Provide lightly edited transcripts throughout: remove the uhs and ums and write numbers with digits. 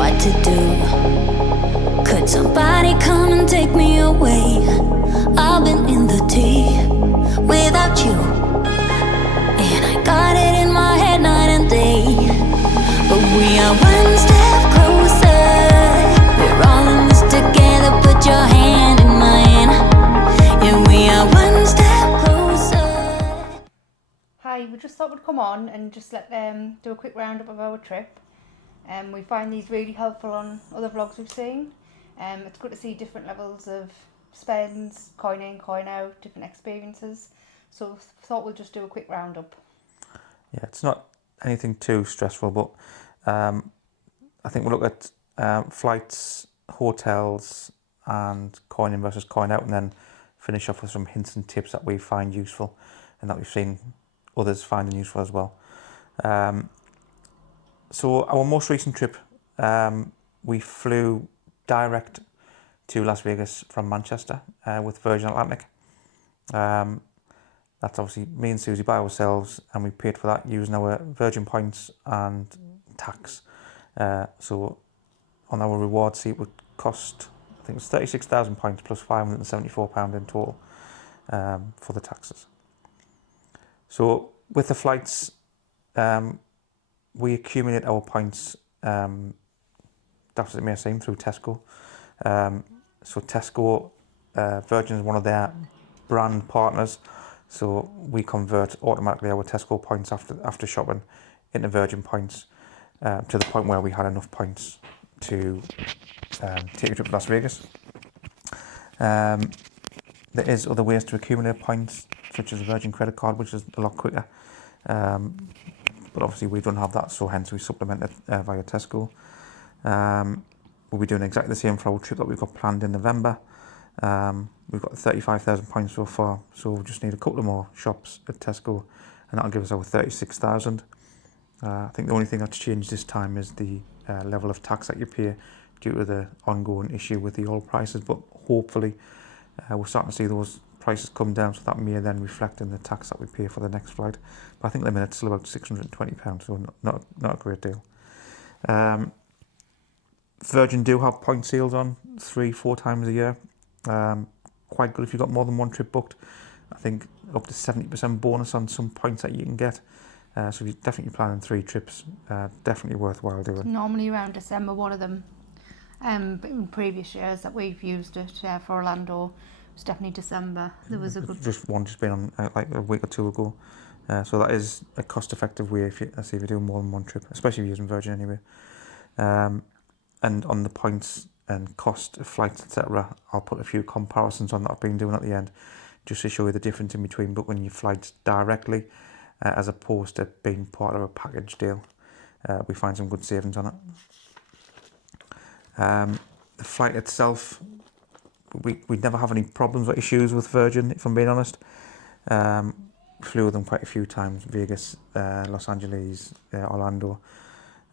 what to do. Could somebody come and take me away? I've been in the deep without you, and I got it in my head night and day. But we are one step closer. We're all in this together. Put your hand in mine, and we are one step closer. Hi, we just thought we'd come on and just let them do a quick roundup of our trip. We find these really helpful on other vlogs we've seen. It's good to see different levels of spends, coin in, coin out, different experiences. So thought we'll just do a quick roundup. Yeah, it's not anything too stressful, but I think we'll look at flights, hotels, and coin in versus coin out, and then finish off with some hints and tips that we find useful and that we've seen others finding useful as well. So our most recent trip, we flew direct to Las Vegas from Manchester with Virgin Atlantic. That's obviously me and Susie by ourselves, and we paid for that using our Virgin points and tax. So on our reward seat would cost, I think it was 36,000 points plus £574 in total for the taxes. So with the flights, we accumulate our points, that's what it may seem, through Tesco. So Tesco, Virgin is one of their brand partners, so we convert automatically our Tesco points after shopping into Virgin points, to the point where we had enough points to take a trip to Las Vegas. There is other ways to accumulate points, such as a Virgin credit card, which is a lot quicker. But obviously we don't have that, so hence we supplement it via Tesco. We'll be doing exactly the same for our trip that we've got planned in November. We've got 35,000 points so far, so we just need a couple of more shops at Tesco, and that'll give us our 36,000. I think the only thing that's changed this time is the level of tax that you pay due to the ongoing issue with the oil prices, but hopefully we're starting to see those prices come down, so that may then reflect in the tax that we pay for the next flight. But I think the minute's still about £620, so not a great deal. Virgin do have point sales on 3-4 times a year. Quite good if you've got more than one trip booked. I think up to 70% bonus on some points that you can get. So if you're definitely planning 3 trips, definitely worthwhile doing. Normally around December, one of them. But in previous years that we've used it for Orlando, it's definitely December. There was a good... Just been on like a week or two ago. So that is a cost-effective way if you're doing more than one trip, especially if you're using Virgin anyway. And on the points and cost of flights, etc., I'll put a few comparisons on that I've been doing at the end, just to show you the difference in between booking your flights directly as opposed to being part of a package deal. We find some good savings on it. The flight itself, we never have any problems or issues with Virgin, if I'm being honest. Flew with them quite a few times, Vegas, Los Angeles, Orlando.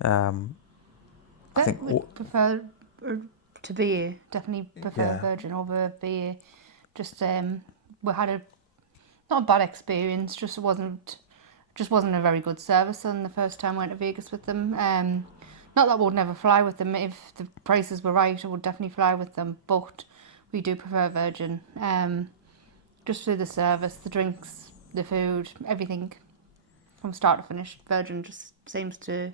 I think would prefer to BA, definitely prefer Virgin over BA. Just we had not a bad experience, just wasn't a very good service on the first time I went to Vegas with them. Not that we would never fly with them. If the prices were right, I would definitely fly with them, but we do prefer Virgin. Just through the service, the drinks, the food, everything from start to finish, Virgin just seems to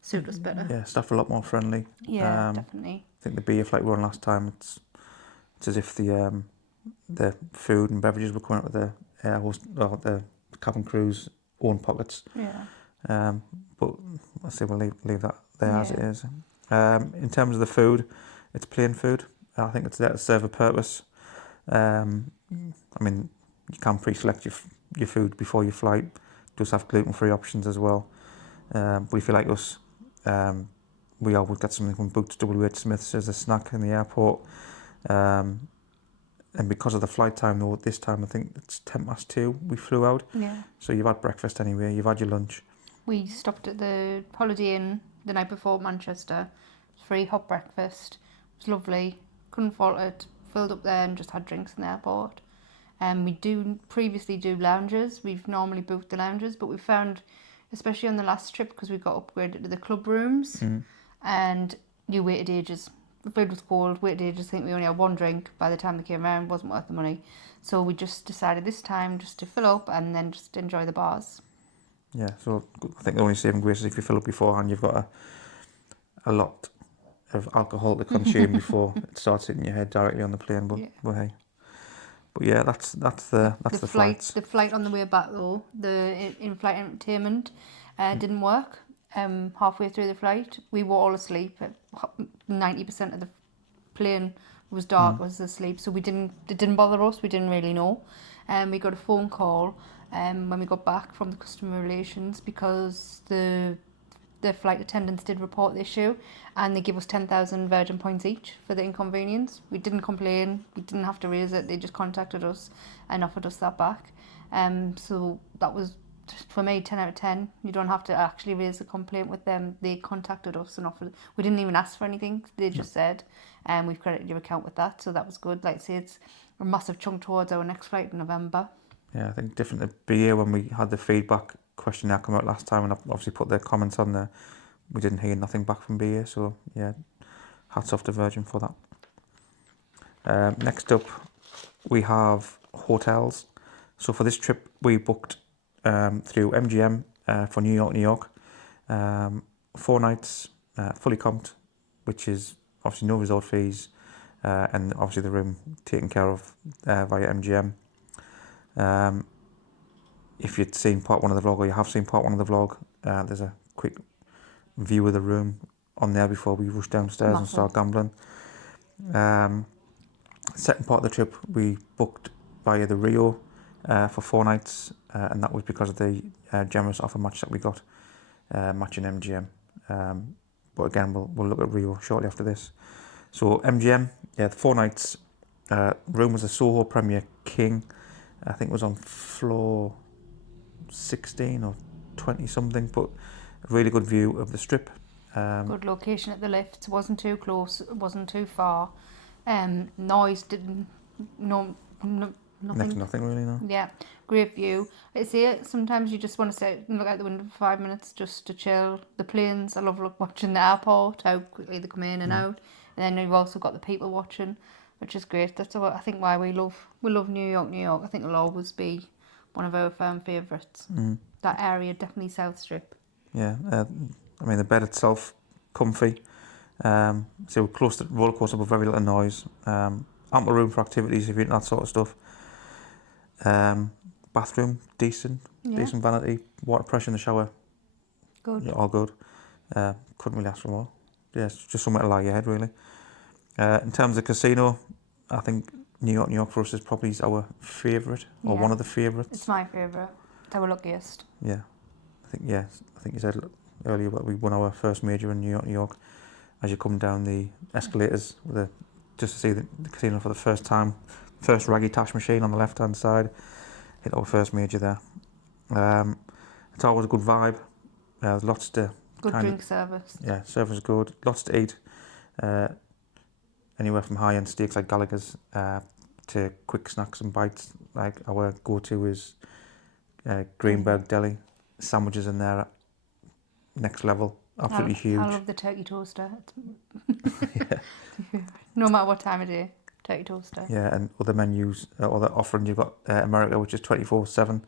suit us better. Yeah, staff are a lot more friendly. Yeah, definitely. I think the BA flight we were on last time, it's as if the food and beverages were coming out of the air host, or the cabin crew's own pockets. Yeah. But I say we'll leave that there as it is. In terms of the food, it's plain food. I think it's there to serve a purpose. I mean, you can pre-select your food before your flight. It does have gluten-free options as well. But if you like us, we always get something from Boots W.H. Smith's as a snack in the airport. And because of the flight time, though, this time I think it's 2:10 we flew out. Yeah. So you've had breakfast anyway, you've had your lunch. We stopped at the Holiday Inn the night before Manchester. Free hot breakfast. It was lovely. Couldn't fault it. Filled up there and just had drinks in the airport. We do previously do lounges. We've normally booked the lounges, but we found, especially on the last trip, because we got upgraded to the club rooms, and you waited ages. The food was cold, waited ages. I think we only had one drink by the time they came around. Wasn't worth the money. So we just decided this time just to fill up and then just enjoy the bars. Yeah, so I think the only saving grace is if you fill up beforehand, you've got a lot of alcohol to consume before it starts hitting your head directly on the plane. But hey, but yeah, that's the flights. The flight on the way back though, the in-flight entertainment didn't work. Halfway through the flight, we were all asleep. 90% of the plane was dark, was asleep. So it didn't bother us. We didn't really know. We got a phone call when we got back from the customer relations because the flight attendants did report the issue and they gave us 10,000 Virgin points each for the inconvenience. We didn't complain, we didn't have to raise it, they just contacted us and offered us that back. So that was, for me, 10 out of 10. You don't have to actually raise a complaint with them. They contacted us and offered, we didn't even ask for anything, they just said, we've credited your account with that, so that was good. Like I say, it's a massive chunk towards our next flight in November. Yeah, I think different to BA when we had the feedback questionnaire come out last time and obviously put their comments on there. We didn't hear nothing back from BA, so yeah, hats off to Virgin for that. Next up, we have hotels. So for this trip, we booked through MGM for New York. 4 nights, fully comped, which is obviously no resort fees, and obviously the room taken care of via MGM. If you'd seen part 1 of the vlog, or you have seen part 1 of the vlog, there's a quick view of the room on there before we rush downstairs and start gambling. Second part of the trip, we booked via the Rio for 4 nights, and that was because of the generous offer match that we got, matching MGM. But again, we'll look at Rio shortly after this. So MGM, yeah, the 4 nights. Room was a Soho Premier King. I think it was on floor 16 or 20 something, but a really good view of the strip. Good location at the lifts, wasn't too close, wasn't too far. Noise didn't, nothing. Next nothing really, no. Yeah, great view. I say sometimes you just want to sit and look out the window for 5 minutes just to chill. The planes, I love watching the airport, how quickly they come in and out. And then you've also got the people watching, which is great. That's what I think why we love New York. I think it'll always be one of our firm favourites. That area, definitely South Strip. Yeah, I mean the bed itself, comfy. So we're close to the roller coaster with very little noise. Ample room for activities if you're into that sort of stuff. Bathroom, decent vanity. Water pressure in the shower, good. Yeah, all good. Couldn't really ask for more. Yeah, it's just somewhere to lie your head really. In terms of casino, I think New York for us is probably our favourite, or one of the favourites. It's my favourite. It's our luckiest. Yeah, I think you said earlier that we won our first major in New York. As you come down the escalators, just to see the casino for the first time, first raggy tash machine on the left hand side, hit our first major there. It's always a good vibe. There's lots to good drink service. Yeah, service is good. Lots to eat. Anywhere from high end steaks like Gallagher's to quick snacks and bites. Like our go to is Greenberg Deli. Sandwiches in there, next level. Absolutely huge. I love the turkey toaster. No matter what time of day, turkey toaster. Yeah, and other menus, other offerings. You've got America, which is 24/7.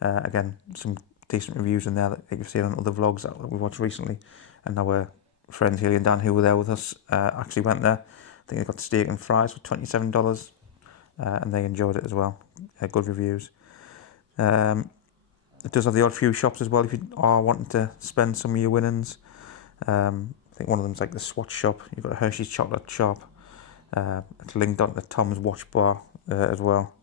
Again, some decent reviews in there that you've seen on other vlogs that we watched recently. And our friends Haley and Dan, who were there with us, actually went there. I think they got steak and fries for $27, and they enjoyed it as well. Good reviews. It does have the odd few shops as well if you are wanting to spend some of your winnings. I think one of them's like the Swatch shop. You've got a Hershey's chocolate shop. It's linked onto Tom's Watch Bar as well.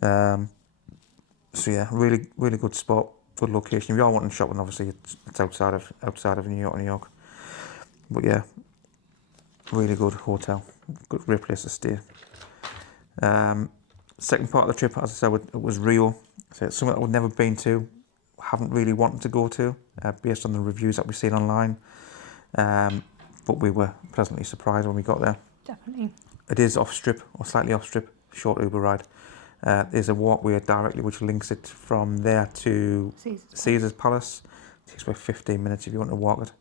So yeah, really good spot, good location. If you are wanting shopping, obviously it's outside of New York. But yeah, really good hotel, great place to stay. Second part of the trip, as I said, it was Rio. So it's something that I've never been to, haven't really wanted to go to, based on the reviews that we've seen online. But we were pleasantly surprised when we got there. Definitely. It is off strip, or slightly off strip, short Uber ride. There's a walkway directly which links it from there to Caesar's Palace. It takes about 15 minutes if you want to walk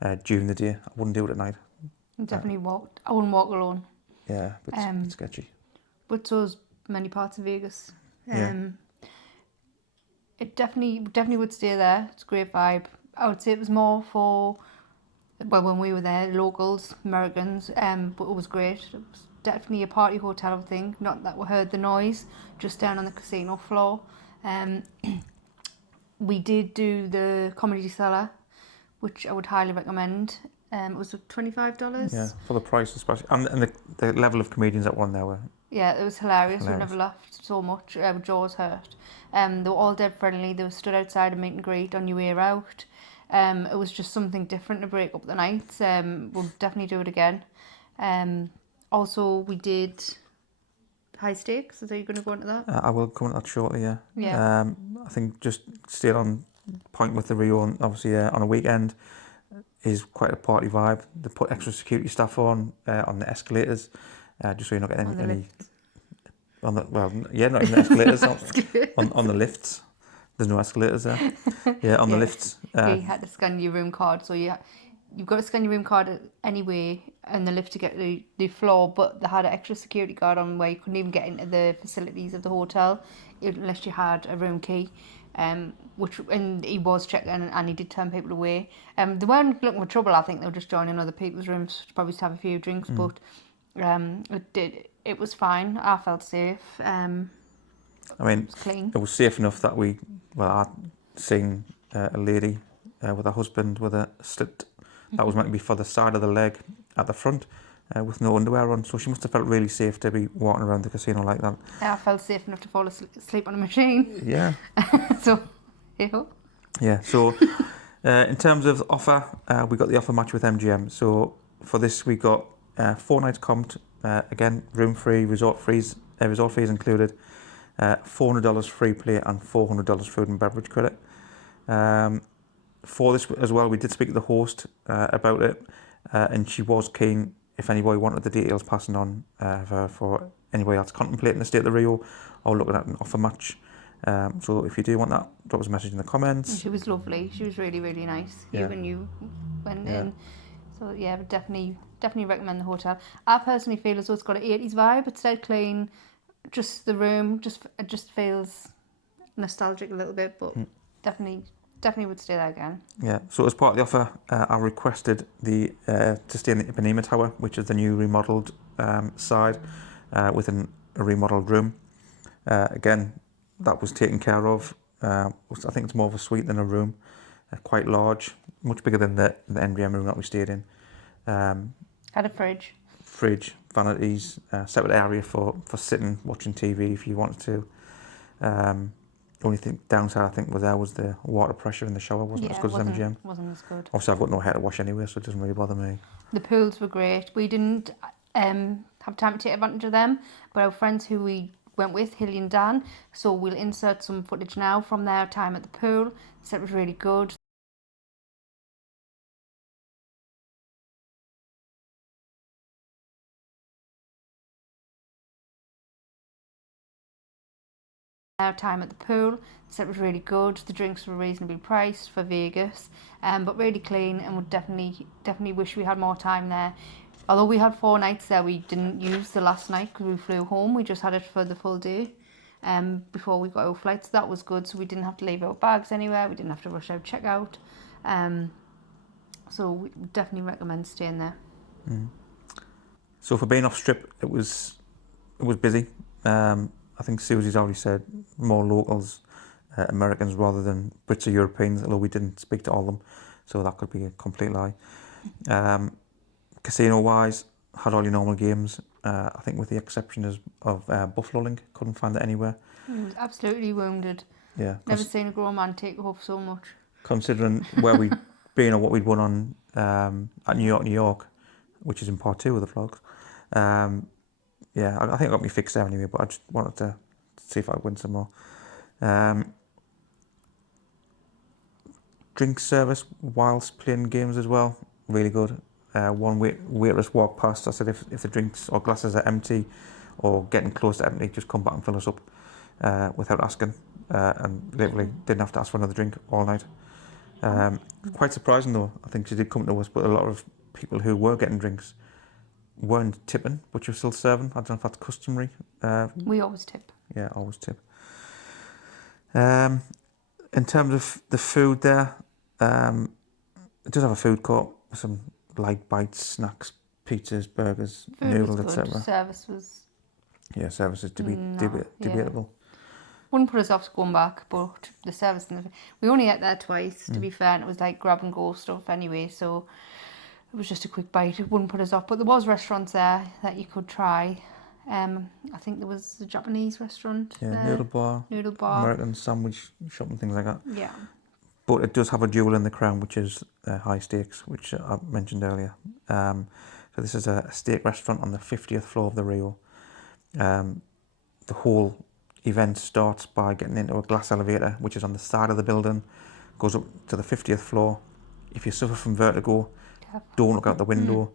it during the day. I wouldn't do it at night. Definitely walked. I wouldn't walk alone. Yeah, but it's a bit sketchy. But so's many parts of Vegas. Yeah. It definitely would stay there. It's a great vibe. I would say it was more for, well, when we were there, locals, Americans. But it was great. It was definitely a party hotel thing. Not that we heard the noise, just down on the casino floor. We did do the Comedy Cellar, which I would highly recommend. It was $25. Yeah, for the price especially. And the level of comedians that won there were... Yeah, it was hilarious. We've Hilarious. never laughed so much. Jaws hurt. They were all dead friendly. They were stood outside a meet and greet on your way out. It was just something different to break up the night. We'll definitely do it again. Also, we did high stakes. Are you going to go into that? I will come on that shortly, yeah. Yeah. I think just staying on point with the Rio, and obviously on a weekend is quite a party vibe. They put extra security staff on the escalators, just so you're not getting On the any... lifts. On the, well, yeah, not even the escalators, on the lifts. There's no escalators there. Yeah, on the lifts. You had to scan your room card, so you've got to scan your room card anyway in the lift to get to the floor, but they had an extra security guard on where you couldn't even get into the facilities of the hotel unless you had a room key. And he was checking and he did turn people away. They weren't looking for trouble. I think they were just joining other people's rooms to probably have a few drinks, but it was fine. I felt safe. I mean, it was clean. It was safe enough that I'd seen a lady with her husband with a slit that was meant to be for the side of the leg at the front with no underwear on. So she must have felt really safe to be walking around the casino like that. I felt safe enough to fall asleep on a machine. Yeah. So, yeah. Yeah, so in terms of offer, we got the offer match with MGM. So for this, we got 4 nights comped, again, room free, resort fees included, $400 free play and $400 food and beverage credit. For this as well, we did speak to the host about it, and she was keen if anybody wanted the details passing on for anybody that's contemplating the stay at the Rio or looking at an offer match. So if you do want that, drop us a message in the comments. She was lovely. She was really, really nice. Yeah. Even you went in. So yeah, but definitely recommend the hotel. I personally feel as though it's got an 80s vibe. It's dead clean. Just the room, it just feels nostalgic a little bit, but definitely would stay there again. Yeah. So as part of the offer, I requested to stay in the Ipanema Tower, which is the new remodelled side within a remodelled room. Again, that was taken care of. I think it's more of a suite than a room. Quite large, much bigger than the MGM room that we stayed in. Had a fridge. Vanities, separate area for sitting, watching TV if you wanted to. Only thing downside I think was the water pressure in the shower wasn't as good as MGM. Wasn't as good. Obviously I've got no hair to wash anyway, so it doesn't really bother me. The pools were great. We didn't have time to take advantage of them, but our friends who we went with, Hilly and Dan, so we'll insert some footage now from their time at the pool. So it was really good. Our time at the pool, so it was really good. The drinks were reasonably priced for Vegas, but really clean, and would definitely wish we had more time there. Although we had 4 nights there, we didn't use the last night because we flew home. We just had it for the full day before we got our flights. That was good, so we didn't have to leave our bags anywhere. We didn't have to rush out checkout. So we definitely recommend staying there. So for being off strip, it was busy. I think Susie's already said more locals, Americans rather than Brits or Europeans, although we didn't speak to all of them, so that could be a complete lie. Casino-wise, had all your normal games. I think with the exception of Buffalo Link, couldn't find it anywhere. He was absolutely wounded. Yeah. Never seen a grown man take off so much. Considering where we'd been or what we'd won on at New York, which is in part 2 of the vlogs. Yeah, I think I got me fixed there anyway, but I just wanted to see if I could win some more. Drink service whilst playing games as well, really good. One waitress walked past. I said if the drinks or glasses are empty or getting close to empty, just come back and fill us up without asking. And literally didn't have to ask for another drink all night. Quite surprising though. I think she did come to us, but a lot of people who were getting drinks weren't tipping, but you're still serving. I don't know if that's customary. We always tip. Yeah, always tip. In terms of the food there, it does have a food court with some light bites, snacks, pizzas, burgers, Food noodles, was good. etc. Service was Yeah, service is yeah. debatable. Wouldn't put us off going back, but the service and we only ate there twice. To be fair, and it was like grab and go stuff anyway, so it was just a quick bite. It wouldn't put us off, but there was restaurants there that you could try. I think there was a Japanese restaurant. Yeah, there. noodle bar, American sandwich shop and things like that. Yeah. But it does have a jewel in the crown, which is high steaks, which I mentioned earlier. So this is a steak restaurant on the 50th floor of the Rio. The whole event starts by getting into a glass elevator, which is on the side of the building, goes up to the 50th floor. If you suffer from vertigo, don't look out the window.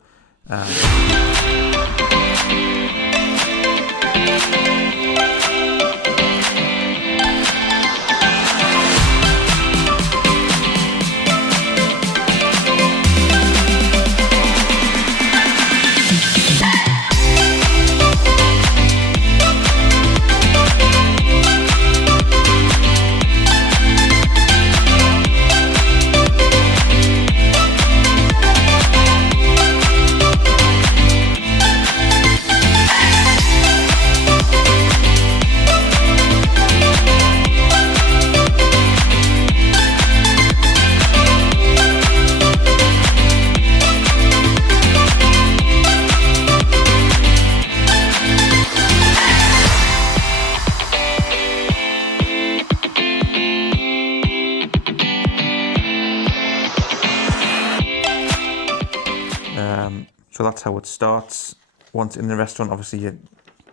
So that's how it starts. Once in the restaurant, obviously you're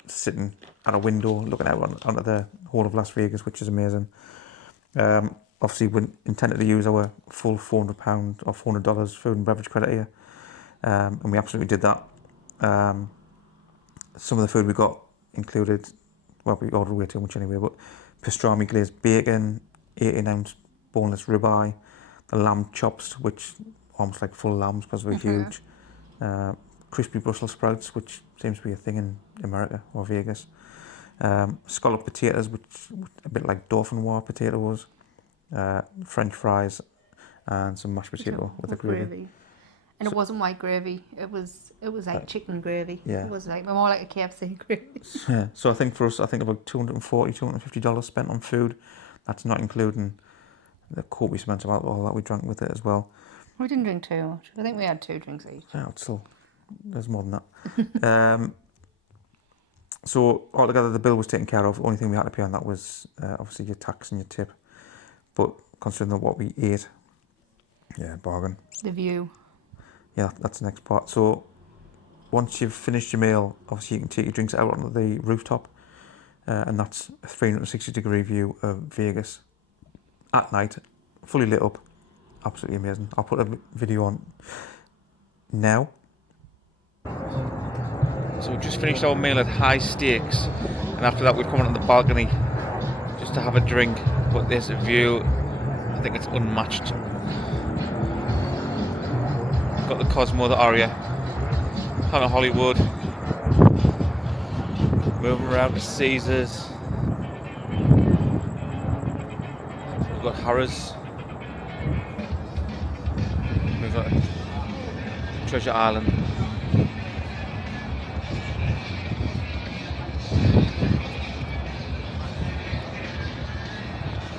sitting at a window looking out onto the whole of Las Vegas, which is amazing. Obviously we intended to use our full £400 or $400 food and beverage credit here, and we absolutely did that. Some of the food we got included, well, we ordered way too much anyway, but pastrami glazed bacon, 18-ounce boneless ribeye, the lamb chops, which almost like full lambs because they're huge, crispy Brussels sprouts, which seems to be a thing in America or Vegas, scalloped potatoes, which a bit like dauphinoise potatoes, French fries, and some mashed potato with the gravy. And it wasn't white gravy. It was like chicken gravy. Yeah. It was like more like a KFC gravy. Yeah. So I think for us, about $240, $250 spent on food. That's not including the copious amounts of alcohol that we drank with it as well. We didn't drink too much. I think we had 2 drinks each. Yeah, it's still, there's more than that. So altogether, the bill was taken care of. The only thing we had to pay on that was obviously your tax and your tip. But considering what we ate, yeah, bargain. The view. Yeah, that's the next part. So once you've finished your meal, obviously you can take your drinks out onto the rooftop, and that's a 360-degree view of Vegas at night, fully lit up. Absolutely amazing. I'll put a video on now. So we've just finished our meal at High Stakes, and after that we've come on the balcony just to have a drink. But this view, I think it's unmatched. Got the Cosmo, the Aria, Planet Hollywood, moving around to Caesars. We've got Harrah's. We've got Treasure Island.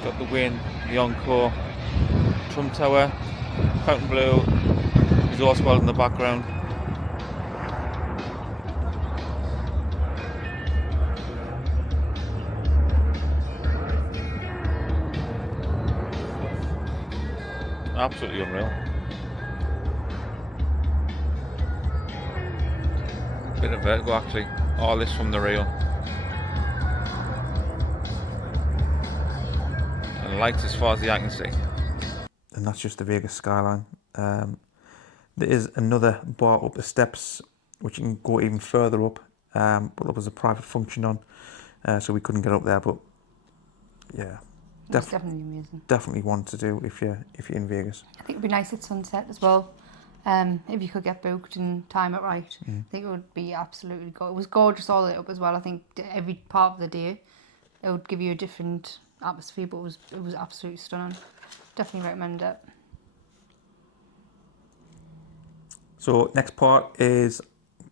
Got the Wynn, the Encore, Trump Tower, Fontainebleau, Resource World in the background. Absolutely unreal. Bit of vertigo actually. All this from the Rio. And lights as far as the eye can see. And that's just the Vegas skyline. There is another bar up the steps which you can go even further up, but there was a private function on, so we couldn't get up there. But yeah, It's definitely amazing. Definitely one to do if you're in Vegas. I think it'd be nice at sunset as well. If you could get booked and time it right, I think it would be absolutely good. It was gorgeous all lit up as well. I think every part of the day, it would give you a different atmosphere, but it was absolutely stunning. Definitely recommend it. So next part is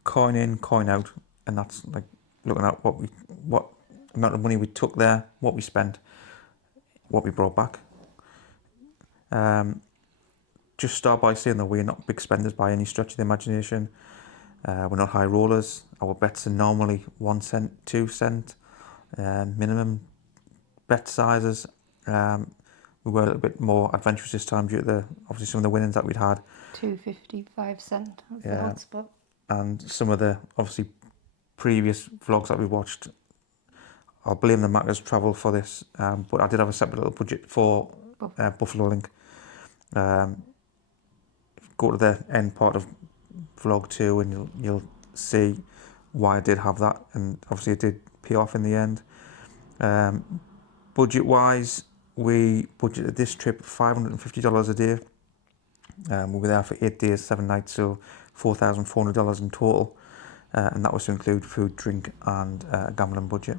coin in, coin out, and that's like looking at what amount of money we took there, what we spent, what we brought back. Just start by saying that we're not big spenders by any stretch of the imagination. We're not high rollers. Our bets are normally 1 cent, 2 cent, minimum bet sizes. We were a little bit more adventurous this time due to obviously some of the winnings that we'd had. 2.55 cent was the Yeah. hotspot. And some of the obviously previous vlogs that we watched, I'll blame the Macca's travel for this, but I did have a separate little budget for Buffalo Link. Go to the end part of vlog 2 and you'll see why I did have that, and obviously it did pay off in the end. Budget wise, we budgeted this trip $550 a day. We were there for 8 days, 7 nights, so $4,400 in total, and that was to include food, drink, and a gambling budget.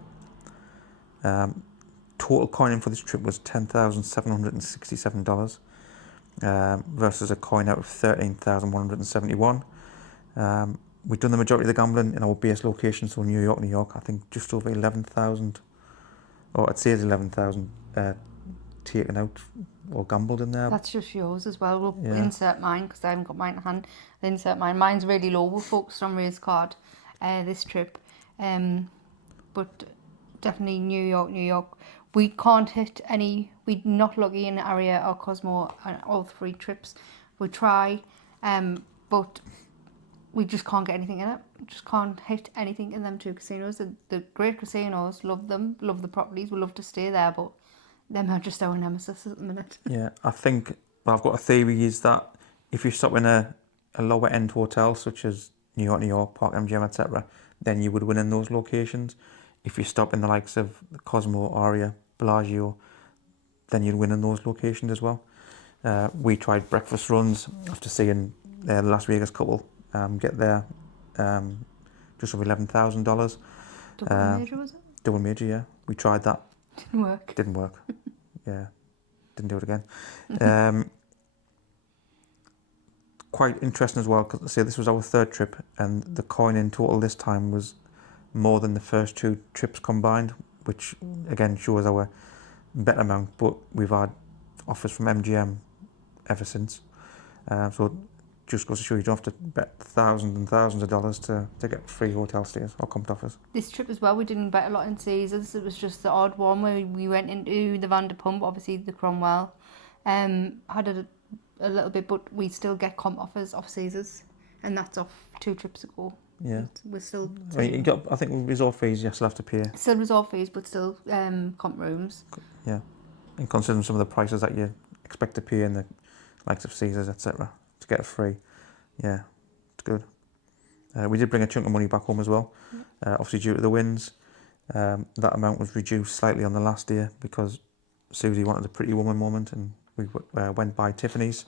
Total coining for this trip was $10,767 versus a coin out of $13,171. We'd done the majority of the gambling in our base location, so New York. I think just over 11,000, or I'd say it's 11,000 taken out or gambled in there. That's just yours as well. We'll Yeah. insert mine because I haven't got mine in hand. I'll insert mine. Mine's really low. We're focused on Ray's card this trip. But definitely New York. We can't hit any. We're not lucky in Aria or Cosmo on all 3 trips. We try, but we just can't get anything in it. Just can't hit anything in them 2 casinos. The great casinos, love them, love the properties. We love to stay there, but them are just our nemesis at the minute. Yeah, I think, well, I've got a theory is that if you stop in a lower end hotel such as New York, Park MGM, etc., then you would win in those locations. If you stop in the likes of the Cosmo, Aria, Bellagio, then you'd win in those locations as well. We tried breakfast runs after seeing the Las Vegas couple get there just over $11,000. Double major, was it? Double major, yeah. We tried that. Didn't work. Yeah, didn't do it again. Quite interesting as well, because I say this was our 3rd trip, and the coin in total this time was more than the first 2 trips combined, which again shows our bet amount. But we've had offers from MGM ever since, so just goes to show you don't have to bet thousands and thousands of dollars to get free hotel stays or comped offers. This trip as well, we didn't bet a lot in Caesars. It was just the odd one where we went into the Vanderpump, obviously the Cromwell. Had a little bit, but we still get comp offers off Caesars, and that's off 2 trips ago. Yeah. We're still... I mean, I think with resort fees you still have to pay. Still resort fees, but still comp rooms. Yeah. And considering some of the prices that you expect to pay in the likes of Caesars, etc., to get it free. Yeah, it's good. We did bring a chunk of money back home as well. Obviously due to the wins. That amount was reduced slightly on the last day because Susie wanted a Pretty Woman moment, and we went by Tiffany's.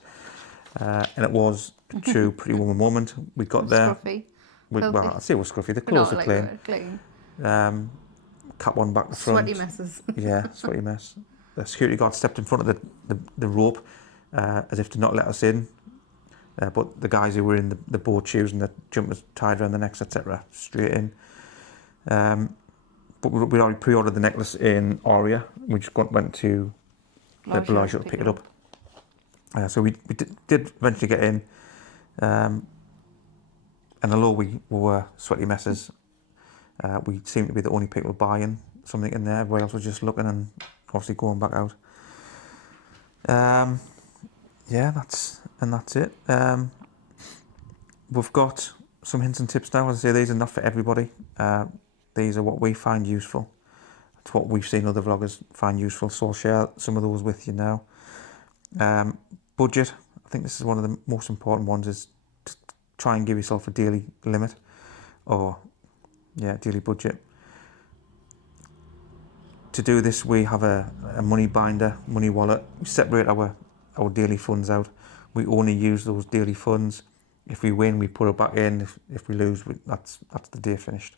And it was a true Pretty Woman moment. We got there. Scruffy. Well, I'd say it was scruffy. The clothes were clean. Cap on back the front. Sweaty messes. Yeah, sweaty mess. The security guard stepped in front of the rope as if to not let us in. But the guys who were in the board shoes and the jumpers tied around the necks, etc., straight in. But we already pre-ordered the necklace in Aria. We just went to Bellagio to pick it up. So we did eventually get in. And although we were sweaty messes, we seemed to be the only people buying something in there. Everybody else was just looking and obviously going back out. Yeah, that's it. We've got some hints and tips now. As I say, these are not for everybody. These are what we find useful. It's what we've seen other vloggers find useful, so I'll share some of those with you now. Budget. I think this is one of the most important ones, is to try and give yourself a daily limit, or daily budget. To do this, we have a money binder, money wallet. We separate our daily funds out. We only use those daily funds. If we win, we put it back in. If we lose, that's the day finished.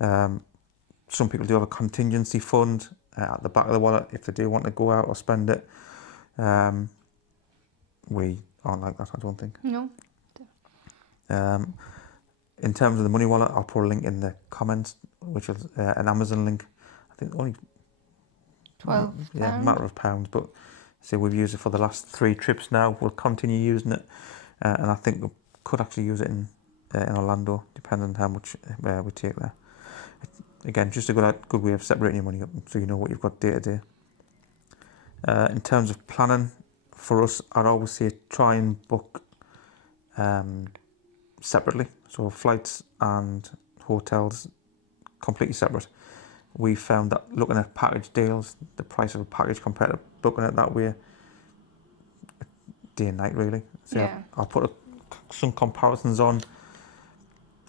Some people do have a contingency fund at the back of the wallet if they do want to go out or spend it. We aren't like that, I don't think. No. In terms of the money wallet, I'll put a link in the comments, which is an Amazon link. I think only £12. yeah, matter of pounds, but so we've used it for the last 3 trips now. We'll continue using it, and I think we could actually use it in Orlando, depending on how much we take there. Again, just a good way of separating your money up, so you know what you've got day to day. In terms of planning, for us, I'd always say try and book separately. So flights and hotels completely separate. We found that looking at package deals, the price of a package compared to booking it that way, day and night really. So Yeah. I'll put some comparisons on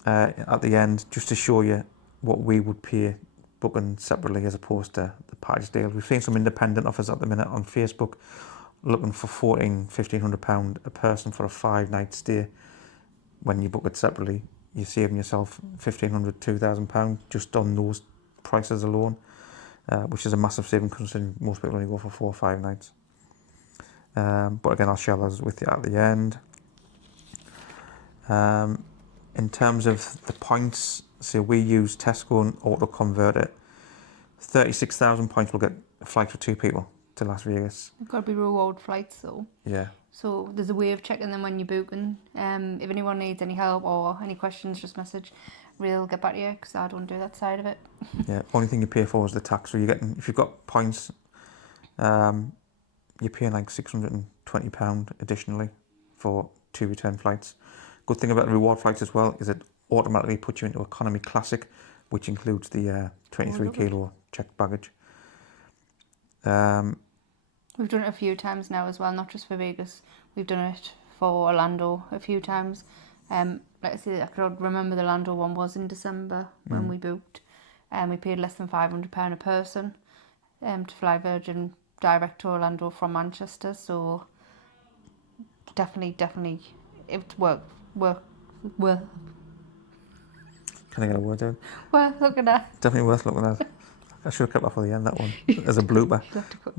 at the end just to show you what we would pay booking separately as opposed to the package deal. We've seen some independent offers at the minute on Facebook looking for £1,500 a person for a 5-night stay. When you book it separately, you're saving yourself £1,500, £2,000 just on those prices alone, which is a massive saving considering most people only go for 4 or 5 nights. But again, I'll share those with you at the end. In terms of the points, so we use Tesco and auto-convert it. 36,000 points will get a flight for 2 people to Las Vegas. You've got to be reward flights though. Yeah. So there's a way of checking them when you're booking. If anyone needs any help or any questions, just message. We'll get back to you because I don't do that side of it. Yeah. Only thing you pay for is the tax. So you're getting, if you've got points, you're paying like £620 additionally for 2 return flights. Good thing about the reward flights as well is it automatically puts you into economy classic, which includes the 23 kilo checked baggage. We've done it a few times now as well, not just for Vegas. We've done it for Orlando a few times. Like I say, I could remember the Orlando one was in December when we booked. We paid less than £500 a person to fly Virgin direct to Orlando from Manchester. So definitely, it's worth Can I get a word in? looking at. Definitely worth looking at. I should have kept that for the end, that one, as a blooper. You'll have to cut.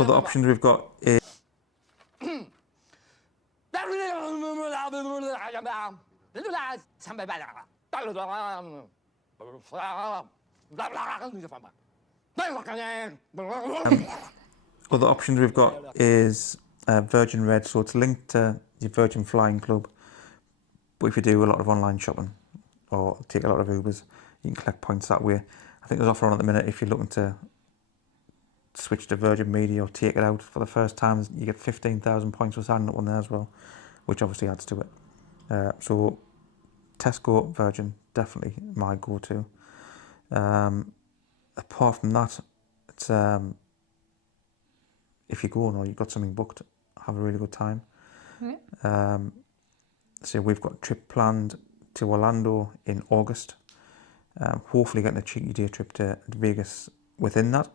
Other options we've got is Virgin Red, so it's linked to your Virgin Flying Club. But if you do a lot of online shopping or take a lot of Ubers, you can collect points that way. I think there's an offer on at the minute if you're looking to switch to Virgin Media or take it out for the first time. You get 15,000 points for signing up on there as well, which obviously adds to it. So Tesco, Virgin, definitely my go-to. Apart from that, it's if you're going or you've got something booked, have a really good time. Yeah. So we've got a trip planned to Orlando in August. Hopefully getting a cheeky day trip to Vegas within that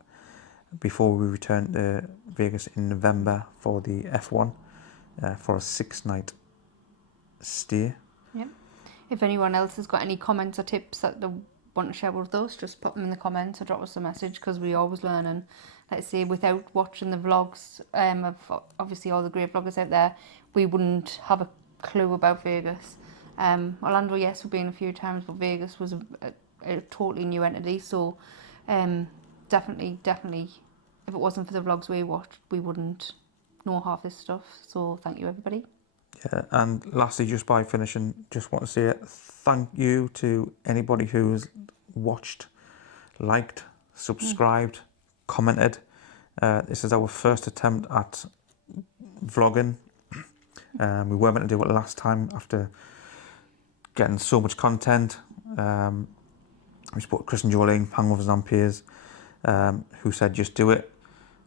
before we return to Vegas in November for the F1 for a 6-night stay. Yep. If anyone else has got any comments or tips that they want to share with us, just put them in the comments or drop us a message because we always learn. And let's say without watching the vlogs of obviously all the great vloggers out there, we wouldn't have a clue about Vegas. Orlando, yes, we've been a few times, but Vegas was a totally new entity. So definitely, if it wasn't for the vlogs we watched, we wouldn't know half this stuff. So thank you, everybody. Yeah, and lastly, just by finishing, just want to say thank you to anybody who's watched, liked, subscribed, commented. This is our first attempt at vlogging. We were meant to do it last time after getting so much content. We spoke to Chris and Jolene, Hangovers and Peers, who said just do it.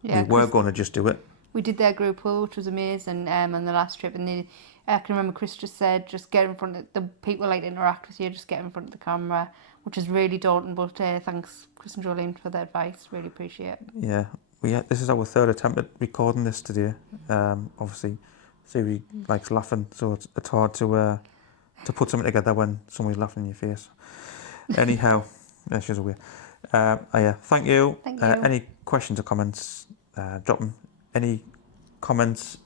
Yeah, we were going to just do it. We did their group poll, which was amazing, on the last trip, and I can remember Chris just said, just get in front of the people like to interact with you, just get in front of the camera, which is really daunting, but thanks Chris and Jolene for the advice, really appreciate it. Yeah, this is our third attempt at recording this today. Obviously, Siri likes laughing, so it's hard to put something together when somebody's laughing in your face. Anyhow, she's away. Yeah, thank you. Thank you. Any questions or comments? Drop them. Any comments,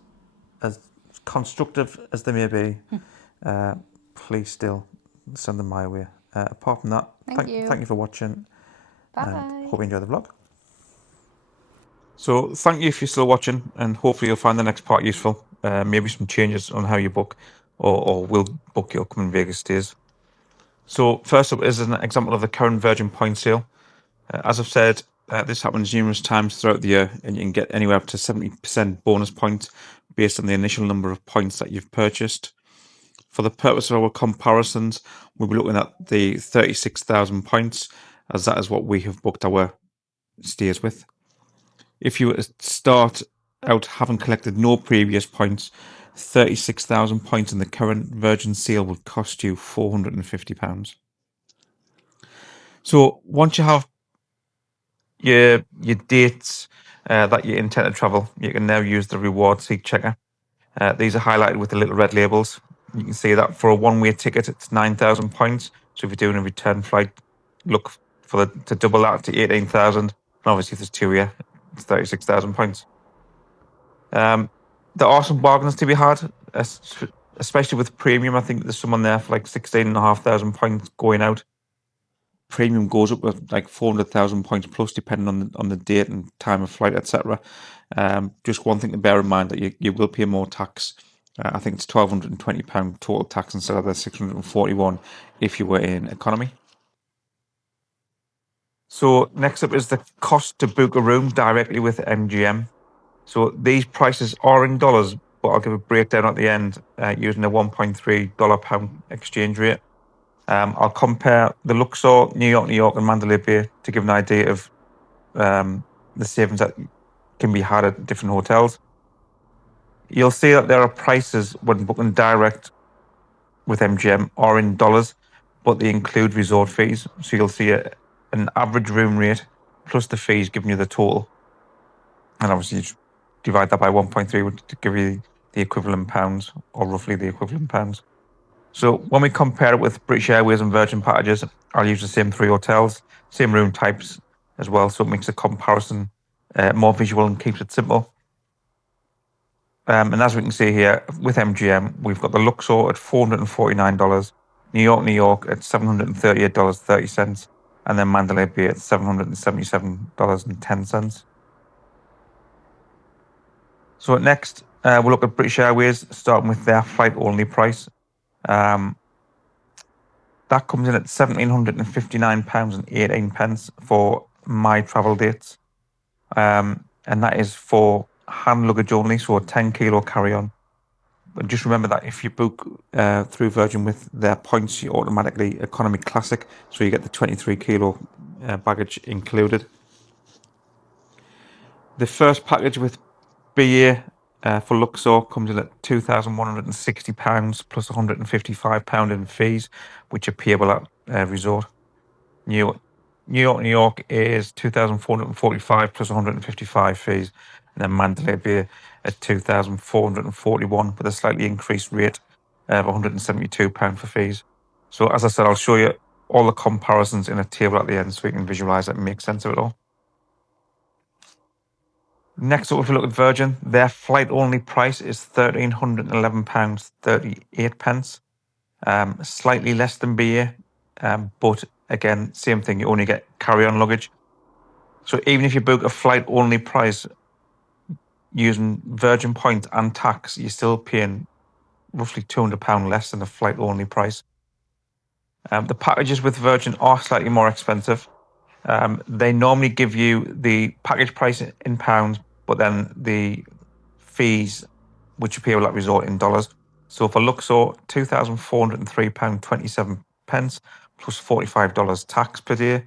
as constructive as they may be, please still send them my way. Apart from that, thank you for watching. Bye. And hope you enjoy the vlog. So thank you if you're still watching, and hopefully you'll find the next part useful. Maybe some changes on how you book or will book your upcoming Vegas stays. So first up is an example of the current Virgin Point sale. As I've said, this happens numerous times throughout the year, and you can get anywhere up to 70% bonus points based on the initial number of points that you've purchased. For the purpose of our comparisons, we'll be looking at the 36,000 points, as that is what we have booked our stays with. If you were to start out having collected no previous points, 36,000 points in the current Virgin sale would cost you £450. So once you have your dates that you intend to travel, you can now use the reward seat checker. These are highlighted with the little red labels. You can see that for a one-way ticket, it's 9,000 points. So if you're doing a return flight, look to double that to 18,000. And obviously, if there's two-way, it's 36,000 points. There are some bargains to be had, especially with premium. I think there's someone there for like 16,500 points going out. Premium goes up with like 400,000 points plus, depending on the date and time of flight, etc. Just one thing to bear in mind, that you will pay more tax. I think it's £1,220 total tax instead of the £641 if you were in economy. So next up is the cost to book a room directly with MGM. So these prices are in dollars, but I'll give a breakdown at the end using a $1.3 pound exchange rate. I'll compare the Luxor, New York, and Mandalay Bay to give an idea of the savings that can be had at different hotels. You'll see that there are prices when booking direct with MGM are in dollars, but they include resort fees. So you'll see an average room rate plus the fees giving you the total. And obviously you divide that by 1.3 to give you the equivalent pounds, or roughly the equivalent pounds. So when we compare it with British Airways and Virgin packages, I'll use the same three hotels, same room types as well, so it makes the comparison more visual and keeps it simple. And as we can see here, with MGM, we've got the Luxor at $449, New York at $738.30, and then Mandalay Bay at $777.10. So next, we'll look at British Airways, starting with their flight-only price. That comes in at £1,759.18 for my travel dates. And that is for hand luggage only, so a 10 kilo carry-on. But just remember that if you book through Virgin with their points, you automatically economy classic, so you get the 23 kilo baggage included. The first package with BA for Luxor comes in at £2,160 plus £155 in fees, which are payable at resort. New York is $2,445 plus 155 fees, and then Mandalay Bay at $2,441 with a slightly increased rate of £172 for fees. So as I said, I'll show you all the comparisons in a table at the end so you can visualize it and make sense of it all. Next up, if we look at Virgin, their flight-only price is £1,311.38. Slightly less than BA, but again, same thing, you only get carry-on luggage. So even if you book a flight-only price using Virgin points and tax, you're still paying roughly £200 less than a flight-only price. The packages with Virgin are slightly more expensive. They normally give you the package price in pounds, but then the fees, which you pay at resort, in dollars. So for Luxor, £2,403.27 plus $45 tax per day.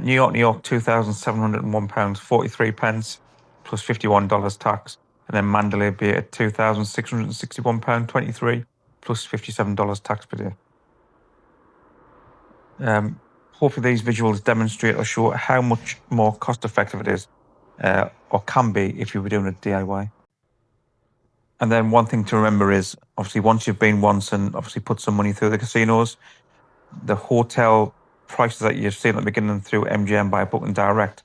New York, £2,701.43 plus $51 tax. And then Mandalay Bay at £2,661.23 plus $57 tax per day. Hopefully these visuals demonstrate or show how much more cost effective it is or can be if you were doing it DIY. And then one thing to remember is, obviously, once you've been once and obviously put some money through the casinos, the hotel prices that you've seen at the beginning through MGM by booking direct,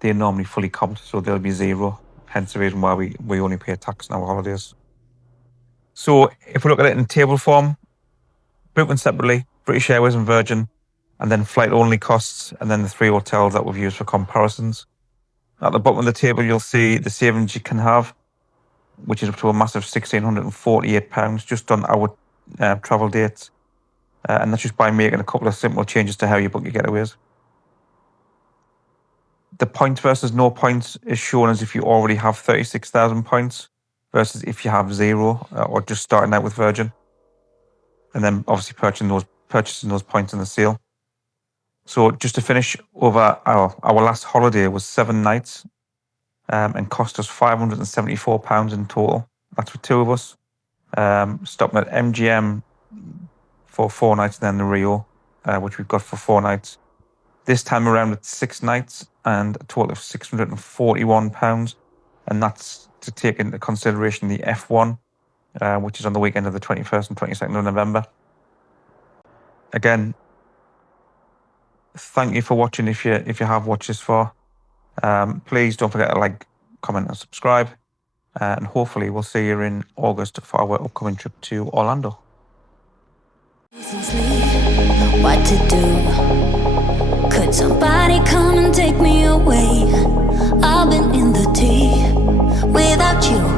they're normally fully comped, so they'll be zero. Hence the reason why we only pay tax on our holidays. So if we look at it in table form, booking separately, British Airways and Virgin, and then flight only costs, and then the 3 hotels that we've used for comparisons. At the bottom of the table, you'll see the savings you can have, which is up to a massive £1,648 just on our travel dates. And that's just by making a couple of simple changes to how you book your getaways. The points versus no points is shown as if you already have 36,000 points versus if you have 0 or just starting out with Virgin. And then obviously purchasing those points in the sale. So just to finish, over our last holiday was 7 nights and cost us £574 in total. That's for 2 of us. Stopping at MGM for 4 nights, and then the Rio, which we've got for 4 nights. This time around it's 6 nights and a total of £641. And that's to take into consideration the F1, which is on the weekend of the 21st and 22nd of November. Again, thank you for watching if you have watched this far. Please don't forget to like, comment and subscribe. And hopefully we'll see you in August for our upcoming trip to Orlando. What to do? Could somebody come and take me away? I've been in the deep without you.